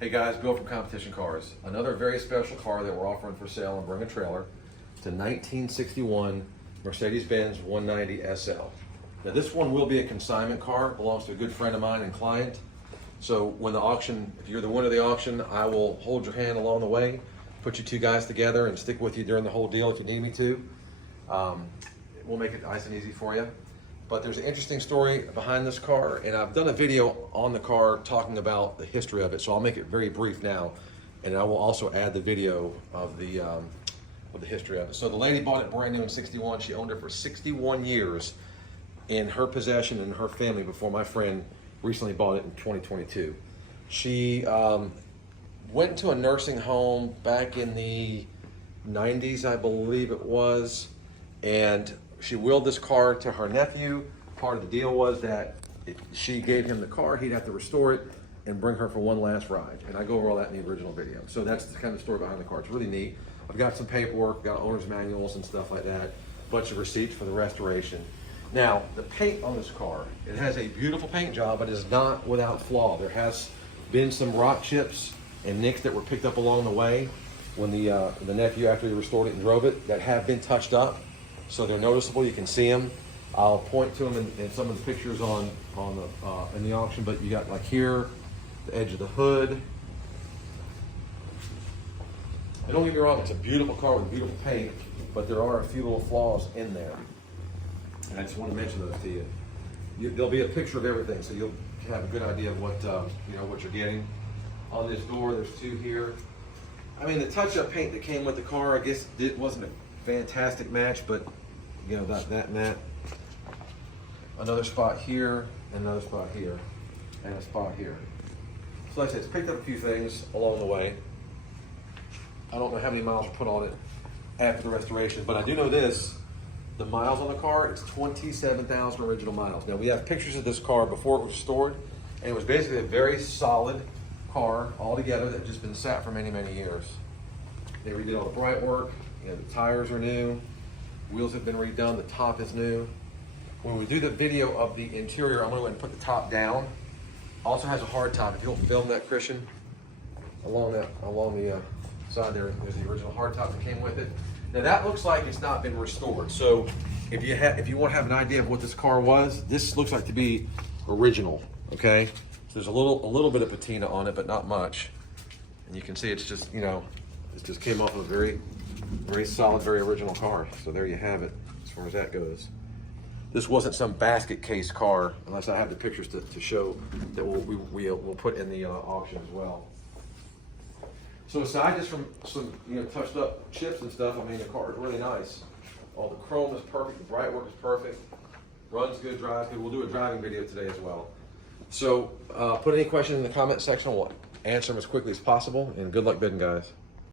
Hey guys, Bill from Competition Cars. Another very special car that we're offering for sale and Bring a Trailer. It's a 1961 Mercedes-Benz 190 SL. Now this one will be a consignment car, belongs to a good friend of mine and client. So when the auction, if you're the winner of the auction, I will hold your hand along the way, put you two guys together and stick with you during the whole deal if you need me to. We'll make it nice and easy for you. But there's an interesting story behind this car, and I've done a video on the car talking about the history of it, so I'll make it very brief now, and I will also add the video of the history of it. So the lady bought it brand new in '61. She owned it for 61 years in her possession and her family before my friend recently bought it in 2022. She went to a nursing home back in the 90s, I believe it was, and she willed this car to her nephew. Part of the deal was that if she gave him the car, he'd have to restore it and bring her for one last ride. And I go over all that in the original video. So that's the kind of story behind the car. It's really neat. I've got some paperwork, got owner's manuals and stuff like that, bunch of receipts for the restoration. Now, the paint on this car, it has a beautiful paint job, but it is not without flaw. There has been some rock chips and nicks that were picked up along the way when the nephew, after he restored it and drove it, that have been touched up. So they're noticeable, you can see them. I'll point to them in some of the pictures in the auction, but you got like here, the edge of the hood. And don't get me wrong, it's a beautiful car with beautiful paint, but there are a few little flaws in there. And I just want to mention those to you. There'll be a picture of everything, so you'll have a good idea of what what you're getting. On this door, there's two here. I mean, the touch-up paint that came with the car, I guess it wasn't a fantastic match, but you know, that and that. Another spot here, another spot here, and a spot here. So like I said, it's picked up a few things along the way. I don't know how many miles were put on it after the restoration, but I do know this. The miles on the car, it's 27,000 original miles. Now we have pictures of this car before it was restored, and it was basically a very solid car altogether that had just been sat for many, many years. They redid all the bright work. You know, the tires are new, wheels have been redone, the top is new. When we do the video of the interior, I'm gonna go ahead and put the top down. Also has a hard top. If you'll film that, Christian, along the side there's the original hard top that came with it. Now that looks like it's not been restored. So if you want to have an idea of what this car was, this looks like to be original, okay? So there's a little bit of patina on it, but not much. And you can see it's just, you know, it just came off of a very, very solid, very original car. So there you have it, as far as that goes. This wasn't some basket case car, unless I have the pictures to show that we'll put in the auction as well. So aside just from some touched up chips and stuff, I mean the car is really nice. All the chrome is perfect, the bright work is perfect, runs good, drives good. We'll do a driving video today as well. So put any questions in the comment section. We'll answer them as quickly as possible, and good luck bidding, guys.